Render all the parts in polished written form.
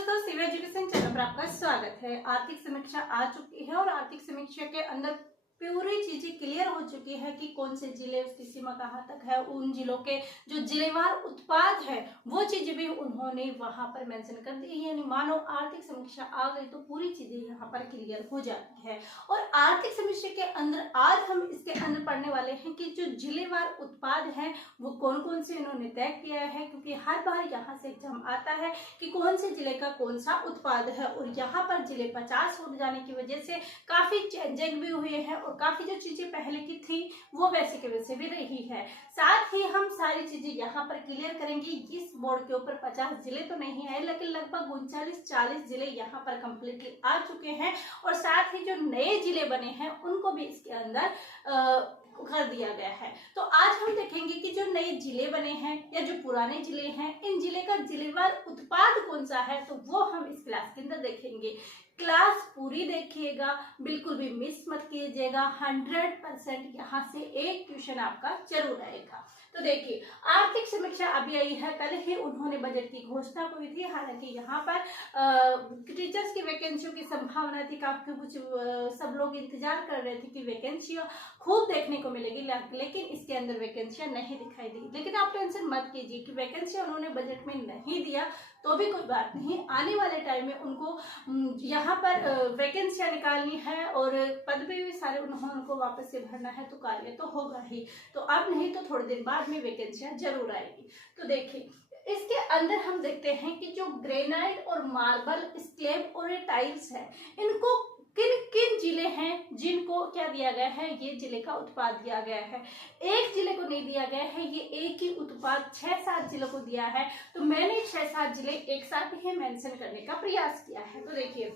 दोस्तों, civil education channel पर आपका स्वागत है। आर्थिक समीक्षा आ चुकी है और आर्थिक समीक्षा के अंदर पूरी चीजें क्लियर हो चुकी है कि कौन से जिले, उसकी सीमा कहाँ तक है, उन जिलों के जो जिलेवार उत्पाद है वो चीजें भी उन्होंने वहां पर मेंशन कर दी है। यानी मानो आर्थिक समीक्षा आ गई तो पूरी चीजें यहाँ पर क्लियर हो जाती है। और आर्थिक समीक्षा के अंदर आज हम इसके अंदर पढ़ने वाले हैं कि जो जिलेवार उत्पाद है वो कौन कौन से इन्होंने तय किया है, क्योंकि हर बार यहाँ से एग्जाम आता है कि कौन से जिले का कौन सा उत्पाद है। और यहाँ पर जिले 50 हो जाने की वजह से काफी चेंजिंग भी हुए हैं और काफी जो चीजें पहले की थी वो वैसे के वैसे भी रही है। साथ ही हम सारी चीजें यहाँ पर क्लियर करेंगे। इस बोर्ड के ऊपर 50 जिले तो नहीं है, लेकिन लगभग 39-40 जिले यहाँ पर कंप्लीटली आ चुके हैं। और साथ ही जो नए जिले बने हैं उनको भी इसके अंदर कर दिया गया है। तो आज हम देखेंगे कि जो नए जिले बने हैं या जो पुराने जिले हैं, इन जिले का जिलेवार उत्पाद कौन सा है, तो वो हम इस क्लास के अंदर देखेंगे। क्लास पूरी देखिएगा, बिल्कुल भी मिस मत कीजिएगा। 100% यहाँ से एक क्वेश्चन आपका जरूर आएगा। तो देखिए, आर्थिक समीक्षा अभी आई है, कल ही उन्होंने बजट की घोषणा की थी। हालांकि यहाँ पर टीचर्स की वैकेंसियों की संभावना थी, काफी कुछ सब लोग इंतजार कर रहे थे कि वैकेंसियां खूब देखने को मिलेगी, लेकिन इसके अंदर वैकेंसियां नहीं दिखाई दी। लेकिन आप टेंशन मत कीजिए कि वैकेंसियां उन्होंने बजट में नहीं दिया तो भी कोई बात नहीं। आने वाले टाइम में उनको यहाँ पर वैकेंसियां निकालनी है और पद भी सारे उनको वापस से भरना है, तो कार्य तो होगा ही। तो अब नहीं तो थोड़े दिन बाद में वैकेंसियां जरूर आएगी। तो देखिए, इसके अंदर हम देखते हैं कि जो ग्रेनाइट और मार्बल, स्लैब और टाइल्स है, इनको किन किन जिले हैं जिनको क्या दिया गया है, ये जिले का उत्पाद दिया गया है। एक जिले को नहीं दिया गया है, ये एक ही उत्पाद 6-7 जिलों को दिया है। तो मैंने 6-7 जिले एक साथ ही मेंशन करने का प्रयास किया है। तो देखिए,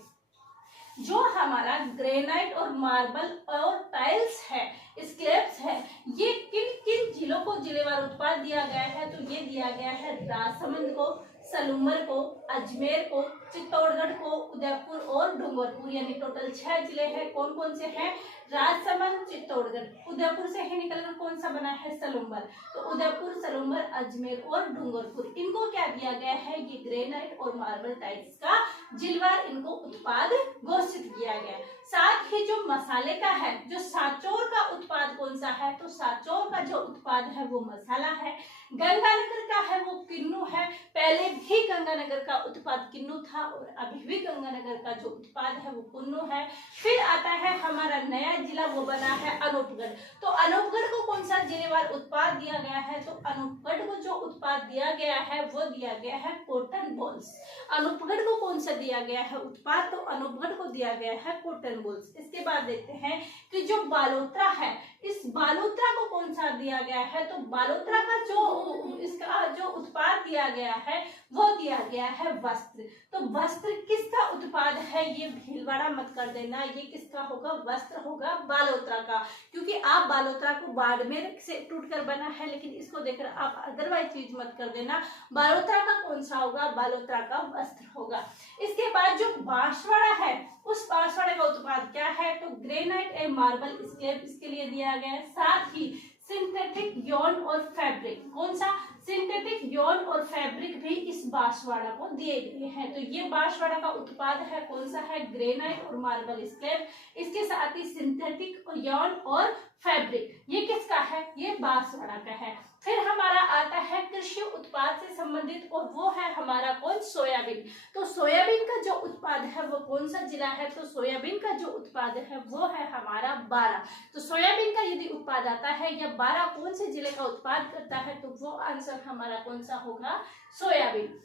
जो हमारा ग्रेनाइट और मार्बल और टाइल्स है, स्लैब्स है, ये किन किन जिलों को जिलेवार उत्पाद दिया गया है, तो ये दिया गया है राजसमंद को, सलूमर को, अजमेर को, चित्तौड़गढ़ को, उदयपुर और डूंगरपुर। यानी टोटल 6 जिले हैं। कौन कौन से हैं? राजसमंद, चित्तौड़गढ़। उदयपुर से ही निकलकर कौन सा बना है? सलूमर। तो उदयपुर, सलूमर, अजमेर और डूंगरपुर, इनको क्या दिया गया है? ये ग्रेनाइट और मार्बल टाइल्स का जिलेवार इनको उत्पाद घोषित किया गया। साथ ही जो मसाले का है, जो सांचौर का उत्पाद कौन सा है, तो सांचौर का जो उत्पाद है वो मसाला है। गंगानगर का है वो किन्नू है। पहले भी गंगानगर का उत्पाद किन्नू था और अभी भी गंगानगर का जो उत्पाद है वो कुन्नू है। फिर आता है हमारा नया जिला, वो बना है अनूपगढ़। तो अनूपगढ़ को कौन सा जिलेवार उत्पाद दिया गया है, तो अनूपगढ़ को जो उत्पाद दिया गया है वो दिया गया है कॉटन बॉल्स। अनूपगढ़ को कौन सा दिया गया है उत्पाद, तो अनूपगढ़ को दिया गया है कॉटन बॉल्स। इसके बाद देखते हैं कि जो बालोतरा है, इस बालोतरा को कौन सा दिया गया है, तो बालोतरा का जो इसका जो उत्पाद दिया गया है वो दिया गया है वस्त्र। तो वस्त्र किसका उत्पाद है, ये भीलवाड़ा मत कर देना, ये किसका होगा? वस्त्र होगा बालोतरा का, क्योंकि आप बालोतरा को बाड़मेर से टूटकर बना है, लेकिन इसको देखकर आप अदरवाइज चीज मत कर देना। बालोतरा का कौन सा होगा? बालोतरा का वस्त्र होगा। इसके बाद जो बांसवाड़ा है, उस बांसवाड़ा का उत्पाद क्या है, तो ग्रेनाइट एंड मार्बल स्लैब इसके लिए दिया गया है। साथ ही सिंथेटिक यॉर्न और फैब्रिक, कौन सा? सिंथेटिक यॉर्न और फैब्रिक भी इस बांसवाड़ा को दिए गए हैं। तो ये बांसवाड़ा का उत्पाद है, कौन सा है? ग्रेनाइट और मार्बल स्लैब। इसके साथ ही सिंथेटिक यॉर्न और फैब्रिक, ये किसका है? ये बांसवाड़ा का है। फिर हमारा आता है कृषि उत्पाद से संबंधित, और वो है हमारा कौन? सोयाबीन। तो सोयाबीन का जो उत्पाद है वो कौन सा जिला है, तो सोयाबीन का जो उत्पाद है वो है हमारा बारा। तो सोयाबीन का यदि उत्पाद आता है या बारा कौन से जिले का उत्पाद करता है, तो वो आंसर हमारा कौन सा होगा? सोयाबीन।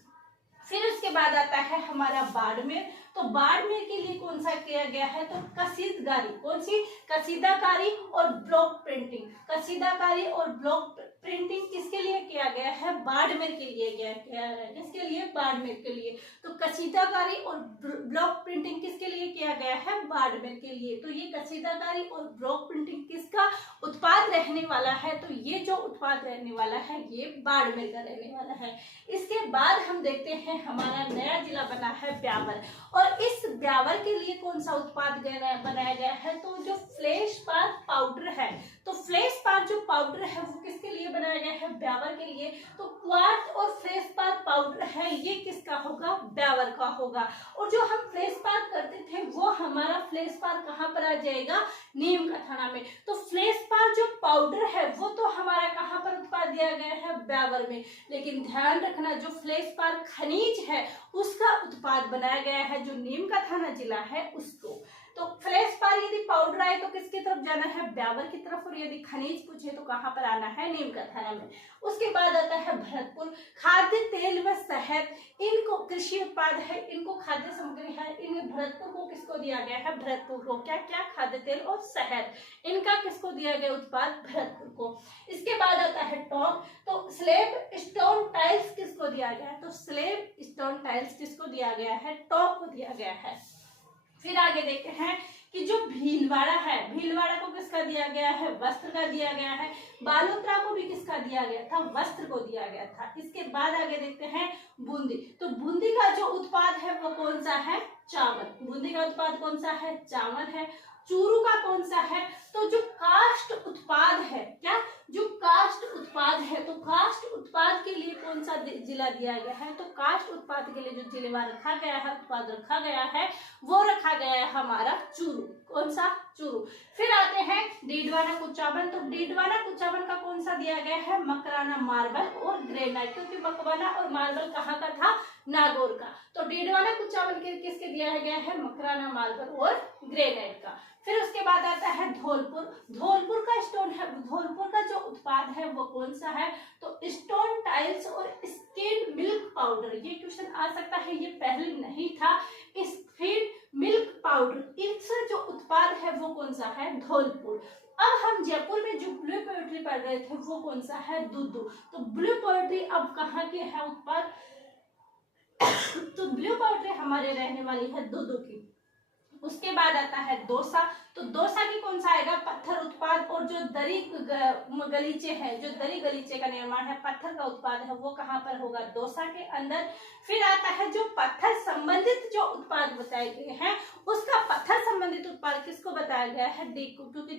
फिर उसके बाद आता है हमारा बाड़मेर। तो बाड़मेर के लिए कौन सा किया गया है, तो कसीदकारी। कौन सी? कसीदाकारी और ब्लॉक प्रिंटिंग। कसीदाकारी और ब्लॉक प्रिंटिंग किसके लिए किया गया है? बाड़मेर के लिए किया गया है। किसके लिए? बाड़मेर के लिए। तो कसीदाकारी और ब्लॉक प्रिंटिंग किसके लिए किया गया है? बाड़मेर के लिए। तो ये कसीदाकारी और ब्लॉक प्रिंटिंग किसका उत्पाद रहने वाला है, तो ये जो उत्पाद रहने वाला है ये बाड़मेर का रहने वाला है। इसके बाद हम देखते हैं हमारा नया जिला बना है ब्यावर, और इस ब्यावर के लिए कौन सा उत्पाद बनाया गया है, तो जो फ्लैश पार्क पाउडर है, तो फ्लैश पार्क जो पाउडर है वो किसके लिए बनाया गया है? ब्यावर के लिए। तो क्वार्ट्ज और फ्लैश पार्क पाउडर है, ये किसका होगा? ब्यावर ब्यावर का होगा। और जो हम फ्लैश पार्क करते थे वो हमारा फ्लैश पार्क कहाँ पर आ जाएगा, नीम का थाना में। तो फ्लैश पार्क जो पाउडर है वो तो हमारा कहाँ पर उत्पाद दिया गया है, ब्यावर में। लेकिन ध्यान रखना जो फ्लैश पार्क खनिज है उसका उत्पाद बनाया गया है जो नीम का थाना जिला है उसको। तो फ्लैश पार्क यदि पाउडर आए तो किसकी तरफ जाना है, ब्यावर की तरफ, और यदि खनिज पूछे तो कहाँ पर आना है, नीम का थाना में। उसके बाद आता है भरतपुर। खाद्य तेल व शहद, इनको कृषि उत्पाद है, इनको खाद्य सामग्री है, इन भरतपुर को किसको दिया गया है, भरतपुर को। क्या क्या, खाद्य तेल और शहद, इनका किसको दिया गया उत्पाद, भरतपुर को। इसके बाद आता है टॉक। तो स्लेब स्टोन टाइल्स किसको दिया गया है, तो स्लेब स्टोन टाइल्स किसको दिया गया है, टॉक को दिया गया है। फिर आगे देखते हैं कि जो भीलवाड़ा है, भीलवाड़ा को किसका दिया गया है, वस्त्र का दिया गया है। बालोतरा को भी किसका दिया गया था, वस्त्र को दिया गया था। इसके बाद आगे देखते हैं बूंदी। तो बूंदी का जो उत्पाद है वो कौन सा है, चावल। बूंदी का उत्पाद कौन सा है, चावल है। चूरू का कौन सा है, तो जो काष्ठ उत्पाद है, क्या, जो काष्ठ उत्पाद है, तो काष्ठ उत्पाद के लिए कौन सा जिला दिया गया है, तो काष्ठ उत्पाद के लिए जो जिलेवार रखा गया है, उत्पाद रखा गया है, वो रखा गया है हमारा चूरू। कौन सा, चूरू। फिर आते हैं डीडवाना कुचावन। तो डीडवाना कुचावन का कौन सा दिया गया है, मकराना मार्बल और ग्रेनाइट, क्योंकि मकवाना और मार्बल कहाँ का था, नागौर का। तो डीडवाना कुचावन के किसके दिया गया है, मकराना मार्बल और ग्रेनाइट का। फिर उसके बाद आता है धौलपुर। धौलपुर का स्टोन है, धौलपुर का जो उत्पाद है वो कौन सा है, तो स्टोन टाइल्स और स्किन मिल्क पाउडर। ये क्वेश्चन आ सकता है, ये पहले नहीं था। स्किन मिल्क पाउडर, इससे जो उत्पाद है वो कौन सा है, धौलपुर। अब हम जयपुर में जो ब्लू पोएट्री पढ़ रहे थे वो कौन सा है, दुदू। तो ब्लू पोएट्री अब कहाँ के है उत्पाद तो ब्लू पोएट्री हमारे रहने वाली है दुदू की। उसके बाद आता है दोसा। तो दोसा की कौन सा आएगा, पत्थर उत्पाद। और जो दरी गलीचे है, जो दरी गलीचे का निर्माण है, पत्थर का उत्पाद है, वो कहाँ पर होगा, दोसा के अंदर। फिर आता है जो पत्थर संबंधित जो उत्पाद बताए गए हैं उसका पत्थर संबंधित उत्पाद किसको बताया गया है, डेको, क्योंकि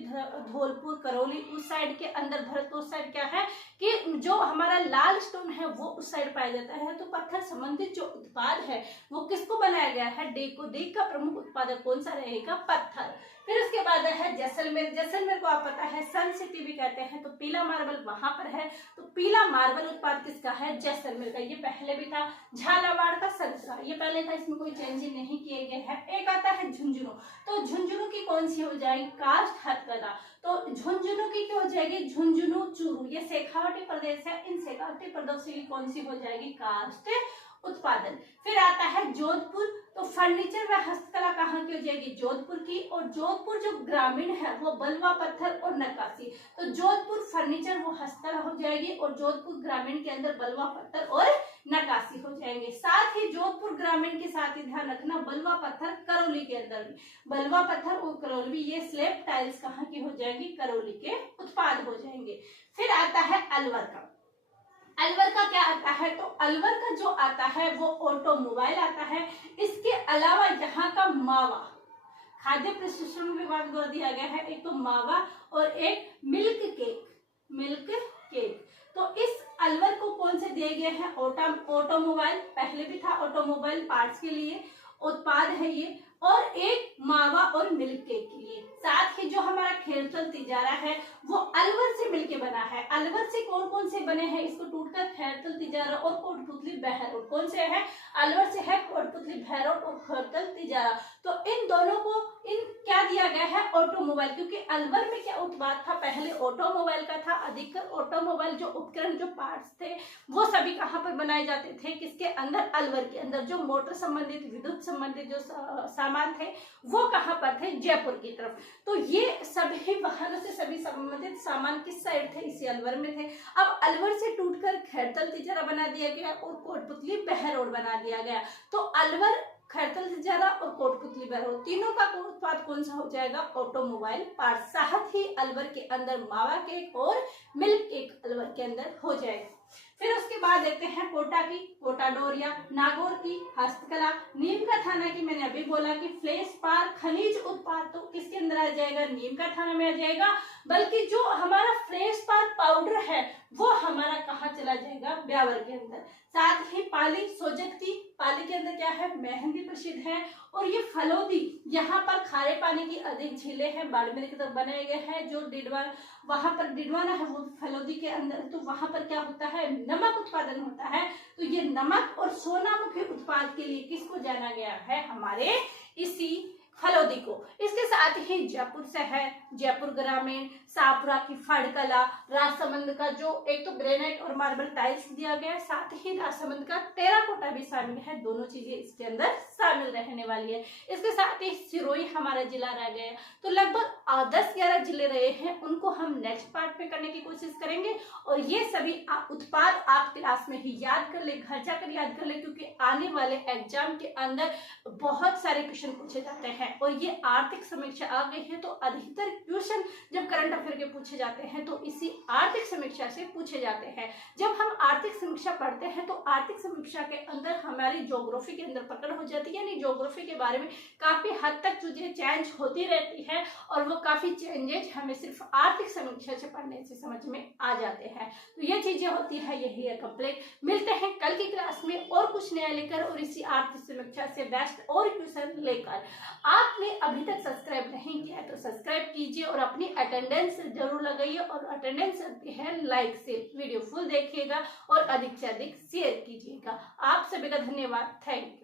धौलपुर करौली उस साइड के अंदर, भरतपुर साइड क्या है कि जो हमारा लाल स्टोन है वो उस साइड पाया जाता है। तो पत्थर संबंधित जो उत्पाद है वो किसको बनाया गया है, डेको। डेक का प्रमुख उत्पादक कौन सा रहेगा, पत्थर। फिर उसके बाद है जैसलमेर। जैसलमेर को आप पता है सन सिटी भी कहते हैं, तो पीला मार्बल वहां पर है। तो पीला मार्बल उत्पाद किसका है, जैसलमेर का। ये पहले भी था। झालावाड़ का संतरा, ये पहले था, इसमें कोई चेंज नहीं किए गए हैं। एक आता है झुंझुनू। तो झुंझुनू की कौन सी हो जाएगी, काष्ठ हथकला। तो झुंझुनू की क्या हो जाएगी, झुंझुनू चूरू। ये शेखावटी प्रदेश है, इन शेखावटी प्रदेशों की कौन सी हो जाएगी, काष्ठ उत्पादन। फिर आता है जोधपुर। तो फर्नीचर व हस्तकला कहाँ की हो जाएगी, जोधपुर की। और जोधपुर जो ग्रामीण है वो बलुआ पत्थर और नक्काशी। तो जोधपुर फर्नीचर वो हस्तकला हो जाएगी और जोधपुर ग्रामीण के अंदर बलुआ पत्थर और नक्काशी हो जाएंगे। साथ ही जोधपुर ग्रामीण के साथ ही ध्यान रखना बलुआ पत्थर करौली के अंदर भी, बलुआ पत्थर और करौली, ये स्लेब टाइल्स कहाँ की हो जाएगी, करौली के उत्पाद हो जाएंगे। फिर आता है अलवर का। अलवर का क्या आता है, तो अलवर का जो आता है वो ऑटोमोबाइल आता है। इसके अलावा यहाँ का मावा, खाद्य प्रसंस्करण विभाग द्वारा दिया गया है, एक तो मावा और एक मिल्क केक, मिल्क केक। तो इस अलवर को कौन से दिए गए हैं, ऑटोमोबाइल, पहले भी था, ऑटोमोबाइल पार्ट्स के लिए उत्पाद है ये, और एक मावा और मिल्क केक के लिए। साथ ही जो हमारा खेरतल तिजारा है वो अलवर से मिलके बना है। अलवर से कौन कौन से बने हैं, इसको टूटकर खेरतल तिजारा और कोटपुतली बहरोड, कौन से है, अलवर से है कोटपुतली बहरोड और खेरतल तिजारा। तो इन दोनों को इन क्या दिया गया है, ऑटोमोबाइल, क्योंकि अलवर में क्या उत्पाद था, पहले ऑटोमोबाइल का था। अधिकतर ऑटोमोबाइल जो उपकरण, जो पार्ट्स थे वो सभी कहाँ पर बनाए जाते थे, किसके अंदर, अलवर के अंदर। जो मोटर संबंधित, विद्युत संबंधित जो सामान थे वो कहाँ पर थे, जयपुर की तरफ। तो ये सभी वाहनों से सभी संबंधित सामान किस साइड थे, इसी अलवर में थे। अब अलवर से टूटकर खेरतल तिजारा बना दिया गया और कोटपुतली बहरोड बना दिया गया। तो अलवर, खेरतल तिजारा और कोटपुतली बहरोड, तीनों का उत्पाद कौन सा हो जाएगा, ऑटोमोबाइल पार्ट। साथ ही अलवर के अंदर मावा केक और मिल्क केक अलवर के अंदर हो जाएगा। फिर उसके बाद देखते हैं कोटा की कोटा डोरिया, नागौर की हस्तकला, नीम का थाना की मैंने अभी बोला कि फ्लेश पार्क, खनिज उत्पाद तो किसके अंदर आ जाएगा, नीम का थाना में आ जाएगा, बल्कि जो हमारा फ्लेश पार्क पाउडर है वो हमारा कहाँ चला जाएगा, ब्यावर के अंदर। साथ ही पाली सोजत की, पाली के अंदर क्या है, मेहंदी प्रसिद्ध है। और ये फलोदी, यहाँ पर खारे पानी की अधिक झीलें हैं, बाड़मेर की तरफ बनाए गए हैं, जो डिडवाना, वहां पर डिडवाना है वो फलोदी के अंदर, तो वहां पर क्या होता है, नमक उत्पादन होता है। तो ये नमक और सोनामुखी उत्पाद के लिए किसको जाना गया है, हमारे इसी फलोदी को। इसके साथ ही जयपुर शहर, जयपुर ग्रामीण, शाहपुरा की फड़कला, राजसमंद का जो एक तो ग्रेनाइट और मार्बल टाइल्स दिया गया है, साथ ही राजसमंद का टेराकोटा भी शामिल है, दोनों चीजें इसके अंदर शामिल रहने वाली है। इसके साथ ही सिरोही हमारा जिला रह गया। तो लगभग 10-11 जिले रहे हैं, उनको हम नेक्स्ट पार्ट में करने की कोशिश करेंगे। और ये सभी उत्पाद आप क्लास में ही याद कर ले, घर जाकर याद कर ले, क्योंकि आने वाले एग्जाम के अंदर बहुत सारे क्वेश्चन पूछे जाते हैं। और ये आर्थिक समीक्षा आ गई है, तो अधिकतर क्वेश्चन जब करंट अफेयर के पूछे जाते हैं तो इसी आर्थिक समीक्षा से पूछे जाते हैं। जब हम आर्थिक समीक्षा पढ़ते हैं तो आर्थिक समीक्षा के अंदर हमारी ज्योग्राफी के अंदर पकड़ हो जाती है, यानी ज्योग्राफी के बारे में काफी हद तक चीजें चेंज होती रहती है, और वो काफी चेंजेज हमें सिर्फ आर्थिक समीक्षा से पढ़ने से समझ में आ जाते हैं। तो ये चीजें होती है, यही है कंप्लीट। मिलते हैं कल की क्लास में और कुछ नया लेकर, और इसी आर्थिक समीक्षा से बेस्ट और क्वेश्चन लेकर। आपने अभी तक सब्सक्राइब नहीं किया है तो सब्सक्राइब कीजिए और अपनी अटेंडेंस जरूर लगाइए, और अटेंडेंस लगती है लाइक से। वीडियो फुल देखिएगा और अधिक से अधिक शेयर कीजिएगा। आप सभी का धन्यवाद। Thank you.